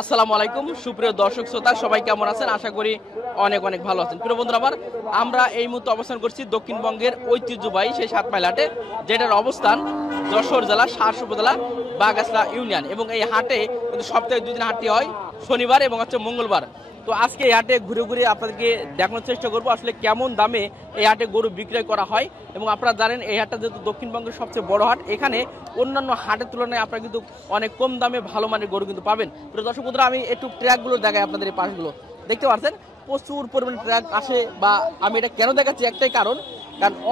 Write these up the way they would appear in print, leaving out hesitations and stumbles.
আসসালামু আলাইকুম সুপ্রিয় দর্শক শ্রোতা, সবাই কেমন আছেন? আশা করি অনেক অনেক ভালো আছেন। প্রিয় বন্ধুরা, আমরা এই মুহূর্তে অবস্থান করছি দক্ষিণবঙ্গের ঐতিহ্যবাহী সেই 7 মাইল হাটে, যেটার অবস্থান যশোর জেলা শাহস উপজেলা বাগাসলা ইউনিয়ন। এবং এই হাটে কিন্তু সপ্তাহে 2 দিন হাটটি হয়, শনিবার এবং মঙ্গলবার। তো আজকে এই হাটে ঘুরে ঘুরে আপনাদেরকে দেখানোর চেষ্টা করবো আসলে কেমন দামে এই হাটে গরু বিক্রয় করা হয়। এবং আপনারা জানেন এই হাটটা যেহেতু দক্ষিণবঙ্গের সবচেয়ে বড় হাট, এখানে অন্যান্য হাটের তুলনায় আপনারা কিন্তু অনেক কম দামে ভালো মানের গরু কিন্তু পাবেন। তো দর্শক বন্ধুরা, আমি একটু ট্র্যাকগুলো দেখাই আপনাদের। এই পাশগুলো দেখতে পাচ্ছেন প্রচুর পরিমাণে ট্র্যাক আসে, বা আমি এটা কেন দেখাচ্ছি একটাই কারণ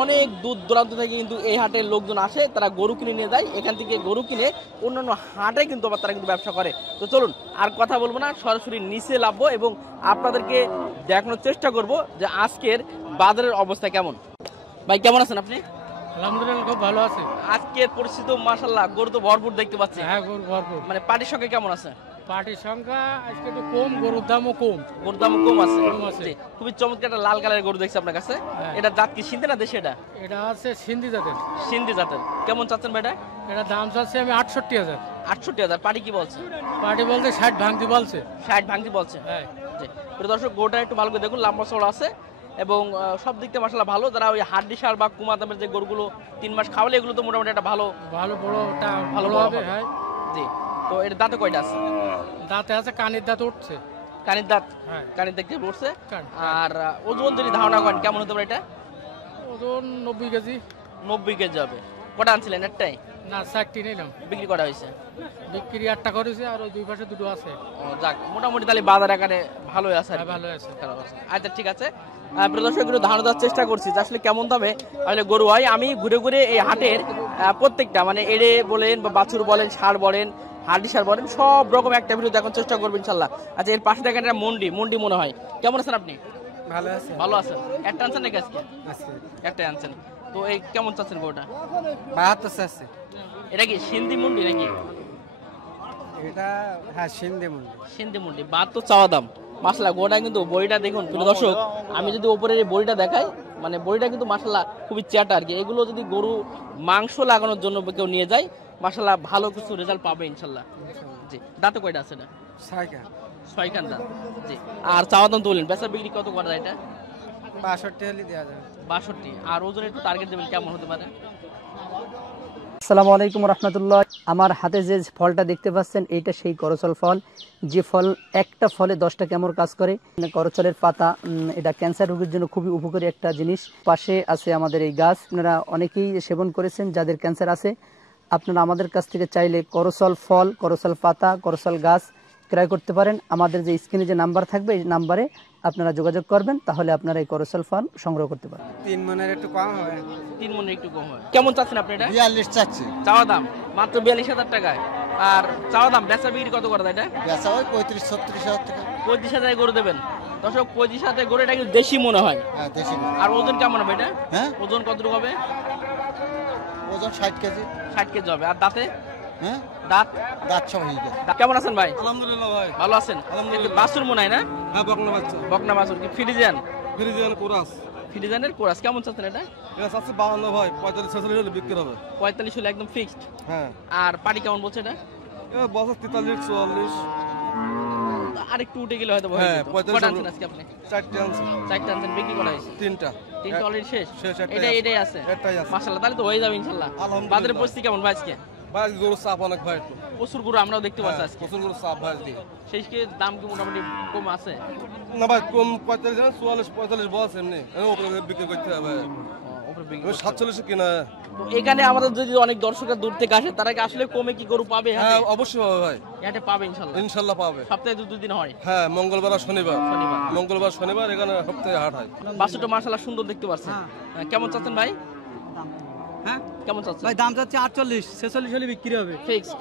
অনেক দূর দূরান্ত থেকে কিন্তু এই হাটে লোকজন আসে, তারা গরু কিনে নিয়ে যায়, এখান থেকে গরু কিনে অন্যান্য হাটে কিন্তু আবার তারা কিন্তু ব্যবসা করে। তো চলুন আর কথা বলবো না, সরাসরি নিচে নামবো এবং আপনাদেরকে দেখানোর চেষ্টা করব যে আজকের বাজারের অবস্থা কেমন। ভাই কেমন আছেন আপনি? আলহামদুলিল্লাহ খুব ভালো আছে। আজকের পরিস্থিতি মাশাআল্লাহ, গরু তো ভরপুর দেখতে পাচ্ছি। হ্যাঁ, গরু ভরপুর। মানে পার্টির সংখ্যা কেমন আছে? পার্টির সংখ্যা আজকে একটু কম, গরুর দামও কম। গরুর দাম কম আছে। আছে। খুবই চমৎকার একটা লাল কালারের গরু দেখছি আপনার কাছে। এটা জাত কি সিন্ধি না দেশি? এটা আছে সিন্ধি জাতের। সিন্ধি জাতের। কেমন চাচ্ছেন ভাই এটা? এটা দাম চাচ্ছি আমি 68,000। 68,000। পার্টি কি বলছে? পার্টি বলতে 60 ভাঙতি বলছে। 60 ভাঙতি বলছে। হ্যাঁ। জি। প্রিয় দর্শক, গরুটা একটু ভালো করে দেখুন, লম্বা চওড়া আছে এবং সব দিক থেকে মাশাআল্লাহ ভালো। যারা ওই হাড্ডি সার বা কুমা দামের যে গরুগুলো 3 মাস খাওয়ালে, এগুলো তো মোটামুটি একটা ভালো বড়টা ভালো হবে। হ্যাঁ। জি। তো এর দাঁতে কয়টা আছে? দাঁতে আছে, কানের দাঁত উঠছে। কানের দাঁত? হ্যাঁ। কানের দাঁত উঠছে। আর ওজন যদি ধারণা করেন কেমন হতে পারে এটা? ওজন 90 কেজি। 90 কেজি হবে। কটা আনছিলেন? একটাই না, 60টি নিলাম। বিক্রি করা হয়েছে? বিক্রি 8টা করেছে, আর ওই দুই পাশে দুটো আছে। ও যাক, মোটামুটি তাহলে বাজার আকারে ভালোই আছে। ভালো আছে। আচ্ছা ঠিক আছে। প্রদর্শক একটু ধারণা দেওয়ার চেষ্টা করছি যে আসলে কেমন দামে আসলে গরু হয়। আমি ঘুরে ঘুরে এই হাটের প্রত্যেকটা মানে এড়ে বলেন বা বাছুর বলেন, ষাঁড় বলেন, হাড্ডি সার বলেন, সব রকম একটা ভিডিও দেখার চেষ্টা করবো ইনশাল্লাহ। আচ্ছা, এর পাশে দেখেন একটা মন্ডি মনে হয়। কেমন আছেন আপনি? ভালো আছে। ভালো আছেন। একটা আনছেন নাকি আজকে? একটাই আনছেন। তো এই কেমন চাচ্ছেন গরুটা? 72 চাচ্ছে। এটা কি সিন্ধি মন্ডি নাকি? এটা হ্যাঁ, সিন্ধি মন্ডি। 72 চাওয়া দাম। মাশাআল্লাহ, গোটা কিন্তু বড়িটা দেখুন প্রিয় দর্শক। আমি যদি উপরের এই বড়িটা দেখাই, মানে বড়িটা কিন্তু মাশাআল্লাহ খুবই চ্যাটা আর কি। এগুলো যদি গরু মাংস লাগানোর জন্য কেউ নিয়ে যায়, মাশাআল্লাহ ভালো কিছু রেজাল্ট পাবে ইনশাআল্লাহ। জি। দাঁতে কয়টা আছে এটা? 6 দাঁত। জি। আর চাওয়া দাম তুললেন, বেচা বিক্রি কত করা যায় এটা? 62 হলে দেওয়া যাবে। 62। আর ওজন একটু টার্গেট দেবেন কেমন হতে পারে? আসসালামু আলাইকুম রহমতুল্লাহ। আমার হাতে যে ফলটা দেখতে পাচ্ছেন, এইটা সেই করচল ফল, যে ফল একটা ফলে 10টা কেমন কাজ করে। করচলের পাতা, এটা ক্যান্সার রোগীর জন্য খুবই উপকারী একটা জিনিস। পাশে আছে আমাদের এই গাছ, আপনারা অনেকেই সেবন করেছেন যাদের ক্যান্সার আছে। আপনারা আমাদের কাছ থেকে চাইলে করচল ফল, করচল পাতা, করচল গাছ ক্রয় করতে পারেন। আমাদের যে স্ক্রিনে যে নাম্বার থাকবে, এই নাম্বারে আপনারা যোগাযোগ করবেন, তাহলে আপনারা এই করচল ফল সংগ্রহ করতে পারেন। 3 মনের একটু কম হবে। 3 মনের একটু কম হয়। কেমন চাচ্ছেন আপনি এটা? 42 চাচ্ছি। চাওয়া দাম মাত্র 42,000 টাকায়। আর চাওয়া দাম, বেচা বিক্রি কত করে এটা? বেচা হয় 35-36,000 টাকা। 35,000 গরু দেবেন। দর্শক, 35,000 গরু, এটা কিন্তু দেশি মনে হয়। হ্যাঁ, দেশি। আর ওজন কেমন হবে এটা? হ্যাঁ, ওজন কতটুকু হবে? ওজন 60 কেজি। 60 কেজি হবে। আর দাঁতে? হ্যাঁ, দাঁত সব হয়ে গেছে। কেমন আছেন ভাই? আলহামদুলিল্লাহ ভাই। ভালো আছেন? বাছুর মনে হয় না? হ্যাঁ, বকনা বাচ্চা। বকনা বাছুর কি ফ্রিজিয়ান? কোরাস। ফ্রিজিয়ানের কোরাস। কেমন চাচ্ছেন এটা? এটা চাচ্ছে 52 ভাই, 45-46 হলে বিক্রি হবে। 45 হলে একদম ফিক্সড। হ্যাঁ। আর পাটি কেমন বলছে এটা? এটা বছর 43-44। আর একটু উঠে গেলে হয়তো হ্যাঁ, কত আনছেন আজকে আপনি? 4টা আনছি। 4টা আনছেন, বিক্রি করা হয়েছে 3টা। 3টা অলরেডি শেষ। এটাই এটাই আছে। এটাই আছে। মাশাআল্লাহ, তাহলে তো হয়ে যাবে ইনশাআল্লাহ। আলহামদুলিল্লাহ। বাজারের পরিস্থিতি কেমন ভাই আজকে? ভাই গরু চাপ অনেক ভাই। প্রচুর গরু আমরাও দেখতে পাচ্ছি আজকে। প্রচুর গরু চাপ ভাই। শেষকে দাম কি মোটামুটি কম আছে? না ভাই, কম 45-44 বস এমনি। ওপরে বিক্রি করতে হবে। উপরে বিক্রি 47 কিনা। এখানে আমাদের যদি অনেক দর্শকরা দূর থেকে আসে, তারা কি আসলে কমে কি গরু পাবে? হ্যাঁ, অবশ্যই পাবে ভাই। এটা পাবে ইনশাআল্লাহ। ইনশাআল্লাহ পাবে। সপ্তাহে 2 দিন হয়। হ্যাঁ, মঙ্গলবার আর শনিবার। মঙ্গলবার শনিবার এখানে সপ্তাহে হাট হয়। বাছুরটা মাশাআল্লাহ সুন্দর দেখতে পাচ্ছেন। কেমন চাচ্ছেন ভাই? হ্যাঁ, কেমন চাচ্ছেন ভাই দাম চাচ্ছে 48-46 হলে বিক্রি হবে। ফিক্সড।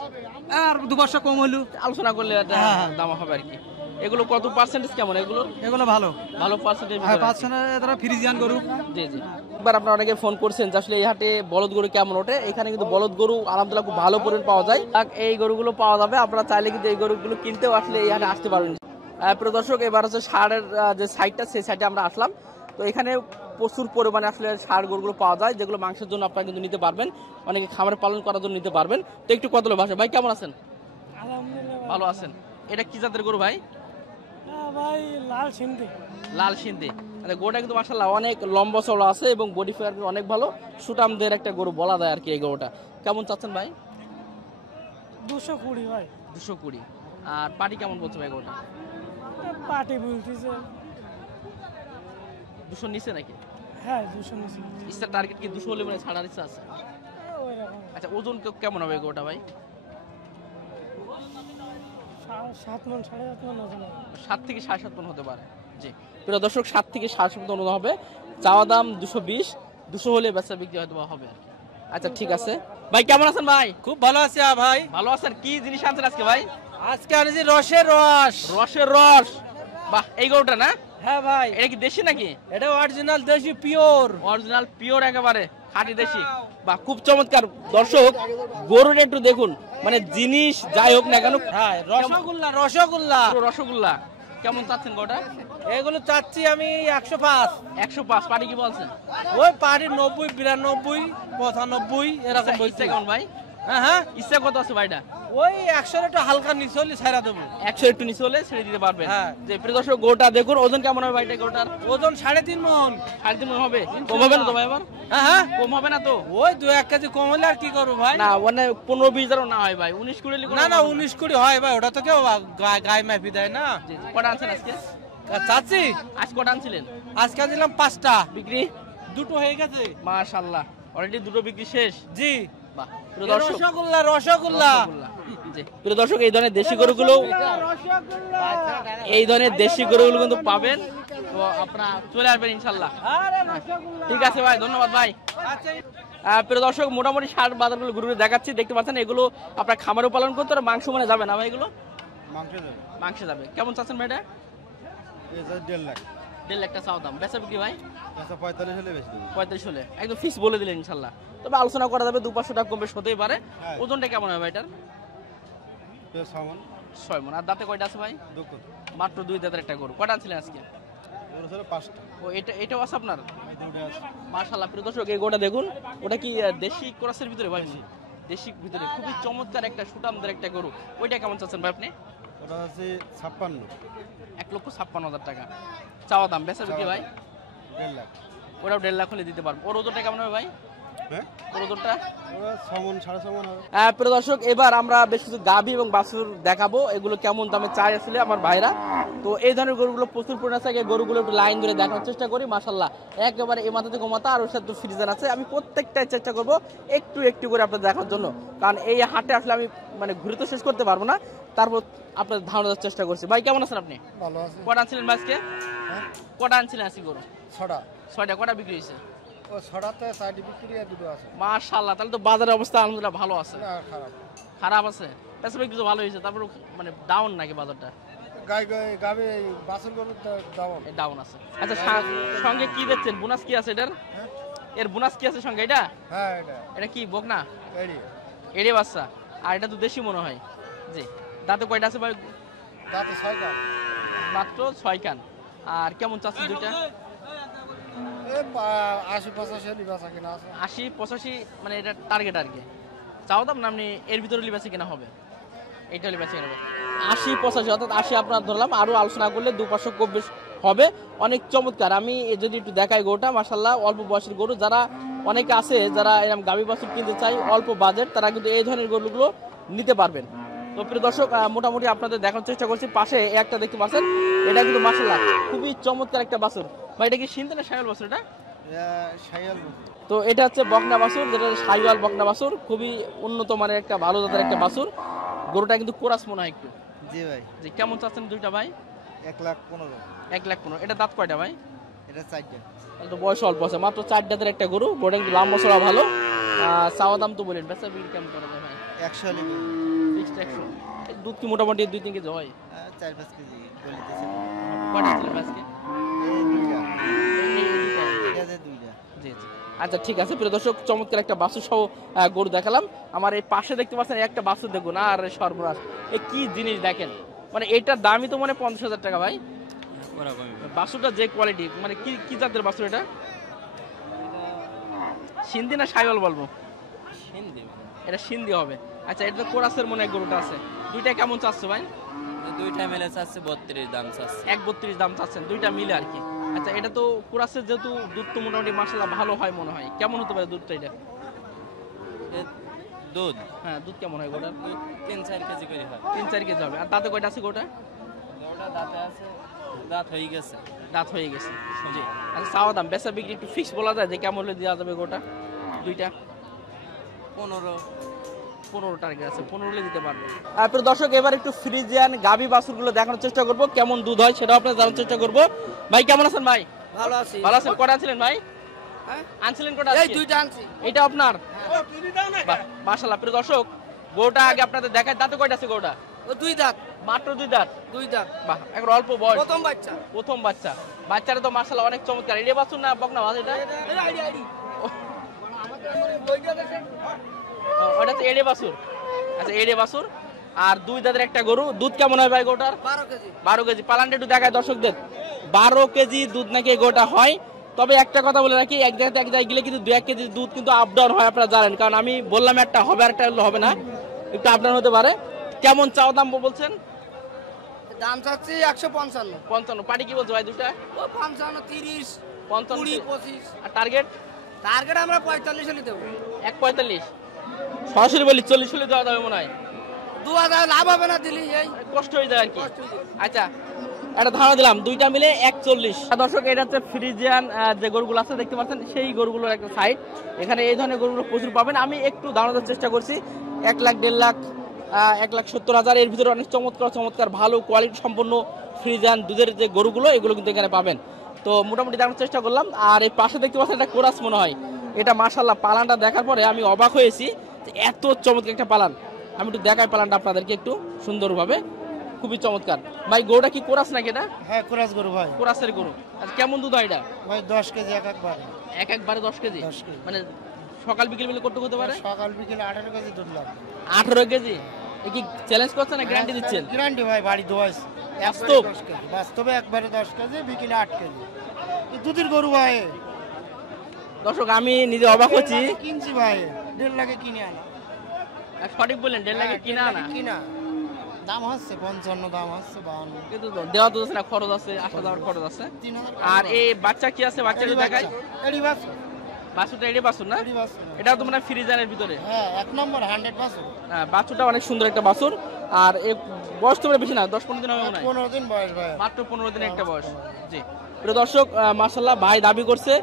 আর 2 বছর কম হলো আলোচনা করলে একটা দাম হবে আর কি। এগুলো কত পার্সেন্টেজ কেমন? এগুলো ভালো ভালো পার্সেন্টেজ। হ্যাঁ, 500 এরা ফ্রিজিয়ান গরু। জি জি। একবার আপনারা অনেকে ফোন করছেন যে আসলে এই হাটে বলদ গরু কেমন ওঠে। এখানে কিন্তু বলদ গরু আলহামদুলিল্লাহ খুব ভালো পরিমাণ পাওয়া যায়। এই গরুগুলো পাওয়া যাবে, আপনারা চাইলে কিন্তু এই গরুগুলো কিনতেও আসলে এই হাটে আসতে পারবেন। প্রিয় দর্শক, এবার হচ্ছে ষাঁড়ের যে সাইডটা, সেই সাইডে আমরা আসলাম। তো এখানে প্রচুর পরিমাণে আসলে ষাঁড় গরুগুলো পাওয়া যায়, যেগুলো মাংসের জন্য আপনারা কিন্তু নিতে পারবেন, অনেকে খামারে পালন করার জন্য নিতে পারবেন। তো একটু কত ভাষা ভাই কেমন আছেন? আলহামদুলিল্লাহ ভালো আছেন। এটা কি জাতের গরু ভাই? ভাই লাল সিন্ধি। লাল সিন্ধি। আচ্ছা গরুটা কিন্তু মাশাআল্লাহ অনেক লম্বা চওড়া আছে এবং বডি ফিগার অনেক ভালো, সুটামদের একটা গরু বলা যায় আর কি এই গরুটা। কেমন চাচ্ছেন ভাই? 220 ভাই। 220। আর পাটি কেমন বলছে ভাই গরুটা? পাটি বলতেছে 200 নিচে নাকি? হ্যাঁ 200 নিচে। ইচ্ছা টার্গেট কি 200 হলে মানে ছাড়ার ইচ্ছা আছে? ওই রকম। আচ্ছা ওজন কেমন হবে গরুটা ভাই? 7 মণ 7.5 মণ ওজন হবে। 7 থেকে 7.5 মণ হতে পারে। জি প্রিয় দর্শক 7 থেকে 7.5 মণ হবে। চাওয়া দাম 220, 200 হলে বেচা বিক্রি হয়তো হবে আর কি। আচ্ছা ঠিক আছে ভাই, কেমন আছেন ভাই? খুব ভালো আছি ভাই। ভালো আছেন। কি জিনিস আনছেন আজকে ভাই? আজকে আনেছি রসের রস। রসের রস। বাহ, এই গরুটা না? হ্যাঁ ভাই, এটা কি দেশি নাকি? এটা অরিজিনাল দেশি পিওর। অরিজিনাল পিওর একেবারে খাঁটি দেশি। বাহ, খুব চমৎকার। দর্শক গরুটা একটু দেখুন, মানে জিনিস যাই হোক না কেন, হ্যাঁ রসগোল্লা রসগোল্লা পুরো রসগোল্লা। কেমন চাচ্ছেন গরুটা? এগুলো চাচ্ছি আমি 105। 105। পাটি কি বলছেন? ওই পাটি 90, 92, 95 এরকম বলছে। ইচ্ছা কেমন ভাই? হ্যাঁ হ্যাঁ, ইচ্ছা কত আছে ভাইটা? ওই 100 একটু হালকা নিচে হলে ছাইরা দেবো। 100 একটু নিচে হলে ছেড়ে দিতে পারবেন। হ্যাঁ। যে প্রিয় দর্শক গরুটা দেখুন, ওজন কেমন হবে ভাইটা গরুটার? ওজন 3.5 মণ। 3.5 মণ হবে? কম হবে না তো ভাই? আবার হ্যাঁ হ্যাঁ, কম হবে না তো? ওই 2-1 কেজি কম হলে আর কি করবো ভাই? না মানে 15-20 হাজারও না হয় ভাই, 19-20 না না, 19-20 হয় ভাই, ওটা তো কেউ গায়ে মাপি দেয় না। কটা আনছেন আজকে? চাচ্ছি আজ কটা আনছিলেন? আজকে দিলাম 5টা, বিক্রি? 2টো হয়ে গেছে। মাশাআল্লাহ, অলরেডি দুটো বিক্রি শেষ। জি, বাহ, প্রিয় দর্শক রসগোল্লা রসগোল্লা। জি প্রিয় দর্শক, এই ধরনের দেশি গরুগুলো, এই ধরনের দেশি গরুগুলো কিন্তু পাবেন, তো আপনারা চলে আসবেন ইনশাআল্লাহ। ঠিক আছে ভাই, ধন্যবাদ ভাই। প্রিয় দর্শক, মোটামুটি ষাট বাজারগুলো গরুগুলো দেখাচ্ছি, দেখতে পাচ্ছেন এগুলো আপনার খামারও পালন করতে, আর মাংস মানে যাবে না ভাই? এগুলো মাংসে যাবে। কেমন চাচ্ছেন ভাই এটা? 1.5 লাখ। 1.5 লাখ টাকা চাও দাম, বেচা বিক্রি ভাই? 45 হলে বেশি দেবো। 45 হলে একদম ফিক্স বলে দিলেন ইনশাআল্লাহ। তবে আলোচনা করা যাবে, 200-500 টাকা কম বেশ হতেই পারে। হ্যাঁ। ওজনটা কেমন হবে এটার? 6 মণ। আর দাঁতে কয়টা আছে ভাই? মাত্র 2 দাঁতের একটা গরু। কয়টা আনছিলেন আজকে? 5টা। ও এটাও আছে আপনার? দুটো আছে। মাশাআল্লাহ, প্রিয় দর্শক এই গরুটা দেখুন, ওটা কি দেশি ক্রসের ভিতরে ভাই? দেশি ভিতরে খুবই চমৎকার একটা সুটামদের একটা গরু। ওইটা কেমন চাচ্ছেন ভাই আপনি? ওটা আছে 56। 1,56,000 টাকা চাওয়া দাম, বেচা বিক্রি ভাই? 1.5 লাখ। ওটাও 1.5 লাখ হলে দিতে পারবো। ওর ওজনটা কেমন হবে ভাই? হ্যাঁ, ওর ওজনটা? ওরা 6 মণ 6.5 মণ হবে। প্রিয় দর্শক, এবার আমরা বেশ কিছু গাভী এবং বাছুর দেখাবো, এগুলো কেমন দামে চাই আসলে আমার ভাইরা। তো এই ধরনের গরুগুলো প্রচুর পরিমাণে আছে, গরুগুলো একটু লাইন ধরে দেখানোর চেষ্টা করি। মাশাআল্লাহ, একেবারে এ মাথা থেকে ও মাথা, আর ওর সাথে ফ্রিজার আছে। আমি প্রত্যেকটাই চেষ্টা করব একটু একটু করে আপনাদের দেখার জন্য, কারণ এই হাটে আসলে আমি মানে ঘুরে তো শেষ করতে পারবো না, তারপর আপনাদের ধারণা দেওয়ার চেষ্টা করছি। ভাই কেমন আছেন আপনি? ভালো আছে। কটা আনছিলেন ভাই আজকে? কটা আনছিলেন আজকে গরু? 6টা। 6টা। কটা বিক্রি হয়েছে? ও 6টাতে 6টি বিক্রি আর 2টো আছে। মাশাআল্লাহ, তাহলে তো বাজারের অবস্থা আলহামদুলিল্লাহ ভালো আছে। না, খারাপ। খারাপ আছে? বেচা বিক্রি তো ভালো হয়েছে, তারপর মানে ডাউন নাকি বাজারটা? গাবে বাছুর গরুর দাম ডাউন আছে। আচ্ছা, সঙ্গে কি দিচ্ছেন? বোনাস কি আছে এটার? এর বোনাস কি আছে সঙ্গে? হ্যাঁ, এটা কি বকনা? এড়িয়ে এড়ে বাচ্চা। আর এটা তো দেশি মনে হয়। জি, দাঁতে কয়টা আছে ভাই? দাঁতে 6টা। মাত্র 6 কান। আর কেমন চাচ্ছেন দুইটা? 80-85 লিবাসা কিনা আছে। 80-85 মানে এটা টার্গেট আর কি। চাও দাম না আপনি এর ভিতরে লিবাসে কিনা হবে? এইটা লিবাসে কিনা হবে 80-85, অর্থাৎ 80 আপনার ধরলাম, আরো আলোচনা করলে 2-500 কম বেশ হবে। অনেক চমৎকার। আমি যদি একটু দেখাই গরুটা, মাশাআল্লাহ অল্প বয়সের গরু, যারা অনেকে আছে যারা এরকম গাভী বাছুর কিনতে চাই অল্প বাজেট, তারা কিন্তু এই ধরনের গরুগুলো নিতে পারবেন। তো প্রিয় দর্শক, মোটামুটি আপনাদের দেখানোর চেষ্টা করছি। পাশে একটা দেখতে পাচ্ছেন, এটা কিন্তু মাশাআল্লাহ খুবই চমৎকার একটা বাছুর। ভাই এটা কি সিন্ধি না শাইওয়াল বাছুর? এটা শাইওয়াল। তো এটা হচ্ছে বকনা বাছুর, যেটা শাইওয়াল বকনা বাছুর, খুবই উন্নত মানের একটা ভালো জাতের একটা বাছুর। গরুটা কিন্তু কোরাস মনে হয় একটু। জি ভাই। জি, কেমন চাচ্ছেন দুইটা ভাই? 1,15,000। 1,15,000। এটা দাঁত কয়টা ভাই? এটা 4টা। তাহলে তো বয়স অল্প আছে, মাত্র 4 দাঁতের একটা গরু। গরুটা কিন্তু লাম্বা চড়া ভালো। চাওয়া দাম তো বলেন, বেচা বিক্রি কেমন করা যায় ভাই? 100 হলে ফিক্সড 100। দুধ কি মোটামুটি 2-3 কেজি হয়? 4-5 কেজি বলিতেছে। কয়টা ছিল আজকে? এই দুইটা। এই দুইটা। এটা যে দুইটা। জি জি। আচ্ছা ঠিক আছে, প্রিয় দর্শক, চমৎকার একটা বাছুর সহ গরু দেখালাম। আমার এই পাশে দেখতে পাচ্ছেন একটা বাছুর দেখুন, আর সর্বনাশ, এই কি জিনিস দেখেন, মানে এটার দামই তো মানে 50,000 টাকা ভাই। বাছুরটা যে কোয়ালিটি, মানে কি কি জাতের বাছুর এটা? সিন্ধি না শাইওয়াল বলবো? সিন্ধি। এটা সিন্ধি হবে। আচ্ছা, এটা তো কোরাসের মনে হয় গরুটা আছে। দুইটা কেমন চাচ্ছ ভাই? দুইটা মিলে চাচ্ছে 32 দাম চাচ্ছে। 1.32 দাম চাচ্ছেন দুইটা মিলে আর কি। আচ্ছা, এটা তো কুরাসের যেহেতু দুধ তো মোটামুটি মাশাআল্লাহ ভালো হয় মনে হয়, কেমন হতে পারে দুধটা এটা? দুধ হ্যাঁ, দুধ কেমন হয় গোটার? 3-4 কেজি করে হয়। 3-4 কেজি হবে। আর দাঁতে কয়টা আছে গোটা? ওটা দাঁতে আছে, দাঁত হয়ে গেছে। দাঁত হয়ে গেছে, জি। আচ্ছা, চাওয়া দাম বেচা বিক্রি একটু ফিক্স বলা যায় যে কেমন হলে দেওয়া যাবে গোটা দুইটা? 15 টার্গেট আছে, 15 হলে দিতে পারবে। তারপর দর্শক এবার একটু ফ্রিজিয়ান গাভী বাছুরগুলো দেখানোর চেষ্টা করব, কেমন দুধ হয় সেটাও আপনারা জানার চেষ্টা করব। ভাই কেমন আছেন ভাই? ভালো আছি। ভালো আছেন। কটা আনছিলেন ভাই? আনছিলেন কটা? এই দুইটা আনছি। এটা আপনার? বাহ, মাশাআল্লাহ। প্রিয় দর্শক, গোটা আগে আপনাদের দেখায়। দাঁতে কয়টা আছে গোটা? ও দুই দাঁত। মাত্র 2 দাঁত। দুই দাঁত। বাহ, এখন অল্প বয়স, প্রথম বাচ্চা। প্রথম বাচ্চা। বাচ্চারা তো মাশাআল্লাহ অনেক চমৎকার। এড়ে বাছুর না বকনা বাছ এটা? ওটা তো এড়ে বাছুর। আচ্ছা, এড়ে বাছুর আর 2 দাঁতের একটা গরু। দুধ কেমন হয় ভাই গোটার? 12 কেজি। 12 কেজি। পালানটা একটু দেখায় দর্শকদের। 12 কেজি দুধ নাকি গোটা হয়। তবে একটা কথা বলে রাখি, এক জায়গাতে এক জায়গায় গেলে কিন্তু 2-1 কেজি দুধ কিন্তু আপ ডাউন হয়, আপনারা জানেন। কারণ আমি বললাম একটা হবে আর একটা হবে না, একটু আপ ডাউন হতে পারে। কেমন চাও দাম বলছেন? দাম চাচ্ছি 155। 55। পাটি কি বলছো ভাই দুটা? ও 55, 30, 55, 20, 25। আর টার্গেট? টার্গেট আমরা 45 হলে দেবো। 1.45। সরাসরি বলি 40 হলে দেওয়া যাবে মনে হয়। 2000 লাভ হবে না দিলি, এই কষ্ট হয়ে যায় আর কি। কষ্ট হয়ে যাবে। আচ্ছা, একটা ধারণা দিলাম, দুইটা মিলে 41। দর্শক, এটা হচ্ছে ফ্রিজিয়ান যে গরুগুলো আছে দেখতে পাচ্ছেন, সেই গরুগুলোর একটা সাইড। এখানে এই ধরনের গরুগুলো প্রচুর পাবেন। আমি একটু ধারণা দেওয়ার চেষ্টা করছি। 1 লাখ, 1.5 লাখ, 1,70,000 এর ভিতরে অনেক চমৎকার চমৎকার ভালো কোয়ালিটি সম্পন্ন ফ্রিজিয়ান দুধের যে গরুগুলো, এগুলো কিন্তু এখানে পাবেন। তো মোটামুটি দেখানোর চেষ্টা করলাম। আর এই পাশে দেখতে পাচ্ছেন একটা কোরাস মনে হয়। এটা মাশাআল্লাহ, পালানটা দেখার পরে আমি অবাক হয়েছি যে এত চমৎকার একটা পালান। আমি একটু দেখাই পালানটা আপনাদেরকে একটু সুন্দরভাবে, খুবই চমৎকার। ভাই গরুটা কি কোরাস নাকি এটা? হ্যাঁ, কোরাস গরু ভাই। কোরাসের গরু। আচ্ছা, কেমন দুধ হয় এটা? ভাই 10 কেজি একবারে। একবারে 10 কেজি? 10 কেজি। মানে সকাল বিকেল মিলে কত হতে পারে? সকাল বিকেল 18 কেজি দুধ লাগবে। 18 কেজি? এ কি চ্যালেঞ্জ করছেন না গ্যারান্টি দিচ্ছেন? গ্যারান্টি ভাই, বাড়ি দোয়াইছে। বাস্তব? 10 কেজি। বাস্তবে একবারে 10 কেজি, বিকেলে 8 কেজি। এই দুধের গরু ভাই। দর্শক, আমি নিজে অবাক হচ্ছি। কিনছি ভাই, 1.5 লাখে কিনে আনা। সঠিক বললেন, 1.5 লাখে কিনা না? কিনা দাম হচ্ছে 55, দাম হচ্ছে 52। কিন্তু দেওয়া তো না, খরচ আছে, আসা যাওয়ার খরচ আছে। 3000। আর এই বাচ্চা কি আছে? বাচ্চাটা দেখাই। এডি বাস। বাছুরটা এড়ে বাছুর না? এডি বাস। এটা তো মানে ফ্রিজানের ভিতরে। হ্যাঁ, 1 নম্বর 100 বাস। হ্যাঁ, বাছুরটা অনেক সুন্দর একটা বাছুর। আর এই বয়স তো বেশি না, 10-15 দিন হবে মনে হয়। 15 দিন বয়স ভাই। মাত্র 15 দিনের একটা বয়স। জি। প্রিয় দর্শক, মাশাআল্লাহ ভাই দাবি করছে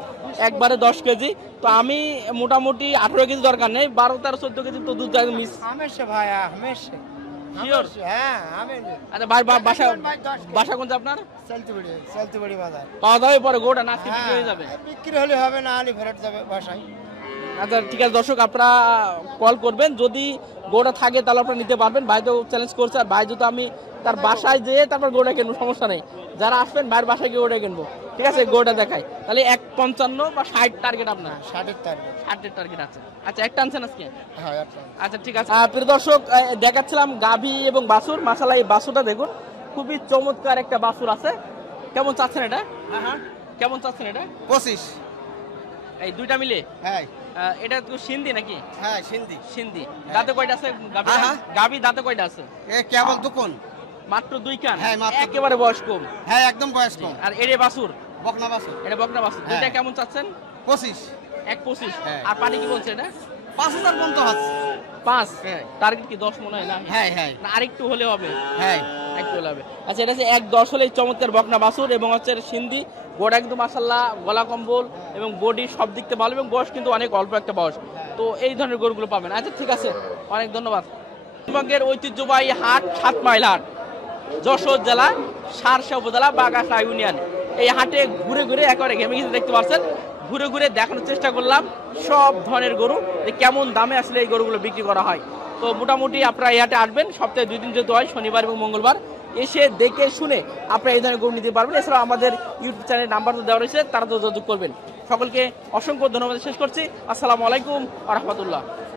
একবারে 10 কেজি। তো আমি মোটামুটি 18 কেজি দরকার নেই, 12, 13, 14 কেজি তো দুধ মিস। হামেশা ভাই, হামেশা। শিওর? হ্যাঁ, হামেশা। আচ্ছা ভাই, বাসা কোনটা আপনার? চলতি বাজার। পাওয়া যাবে পরে গোটা না বিক্রি হয়ে যাবে? বিক্রি হলে হবে, না হলে ফেরত যাবে বাসায়। আচ্ছা ঠিক আছে দর্শক, আপনারা কল করবেন, যদি গোটা থাকে তাহলে আপনারা নিতে পারবেন। ভাই তো চ্যালেঞ্জ করছে, আর ভাই যদি আমি তার বাসায় যেয়ে তারপর গোটা কিনবো, সমস্যা নেই। যারা আসবেন ভাইয়ের বাসায় গিয়ে গোটা কিনবো, ঠিক আছে? গোটা দেখাই তাহলে 155 বা 60 টার্গেট আপনার? 60 টার্গেট। 60 টার্গেট আছে। আচ্ছা, একটা আনছেন আজকে? হ্যাঁ, একটা। আচ্ছা ঠিক আছে। প্রিয় দর্শক, দেখাচ্ছিলাম গাভী এবং বাছুর। মাশাআল্লাহ, এই বাছুরটা দেখুন, খুবই চমৎকার একটা বাছুর আছে। কেমন চাচ্ছেন এটা? কেমন চাচ্ছেন এটা? 25। এই দুইটা মিলে? হ্যাঁ। এটা তো সিন্ধি নাকি? হ্যাঁ, সিন্ধি। সিন্ধি। দাঁতে কয়টা আছে গাভী? দাঁতে কয়টা আছে? এ কেবল দুকন। মাত্র 2 কান? হ্যাঁ, মাত্র। একেবারে বয়স কম? হ্যাঁ, একদম বয়স কম। আর এড়ে বাছুর? বকনা বাছুর। এটা বকনা বাছুর। দুইটা কেমন চাচ্ছেন? 25। 1.25। হ্যাঁ। আর পানি কি বলছে এটা? 5000 পর্যন্ত হচ্ছে। 5? হ্যাঁ। টার্গেট কি 10 মনে হয় না? হ্যাঁ, হ্যাঁ, না আরেকটু হলে হবে? হ্যাঁ। একটু হলে হবে। আচ্ছা, এটা হচ্ছে 1.10 হলে চমৎকার বকনা বাছুর এবং হচ্ছে সিন্ধি। গোড়া কিন্তু মাশাআল্লাহ, গলা কম্বল এবং বডি সব দিক থেকে ভালো, এবং বয়স কিন্তু অনেক অল্প একটা বয়স। তো এই ধরনের গরুগুলো পাবেন। আচ্ছা ঠিক আছে, অনেক ধন্যবাদ। দক্ষিণবঙ্গের ঐতিহ্যবাহী হাট 7 মাইল হাট, যশোর জেলা সারসা উপজেলা বাগাসা ইউনিয়ন। এই হাটে ঘুরে ঘুরে একেবারে ঘেমে গেছে, দেখতে পাচ্ছেন। ঘুরে ঘুরে দেখানোর চেষ্টা করলাম সব ধরনের গরু, যে কেমন দামে আসলে এই গরুগুলো বিক্রি করা হয়। তো মোটামুটি আপনারা এই হাটে আসবেন, সপ্তাহে 2 দিন যেহেতু হয়, শনিবার এবং মঙ্গলবার। এসে দেখে শুনে আপনারা এই ধরনের গরু নিতে পারবেন। এছাড়াও আমাদের ইউটিউব চ্যানেলের নাম্বার তো দেওয়া রয়েছে, তারা তো যোগাযোগ করবেন। সকলকে অসংখ্য ধন্যবাদ শেষ করছি। আসসালামু আলাইকুম ওয়া রাহমাতুল্লাহ।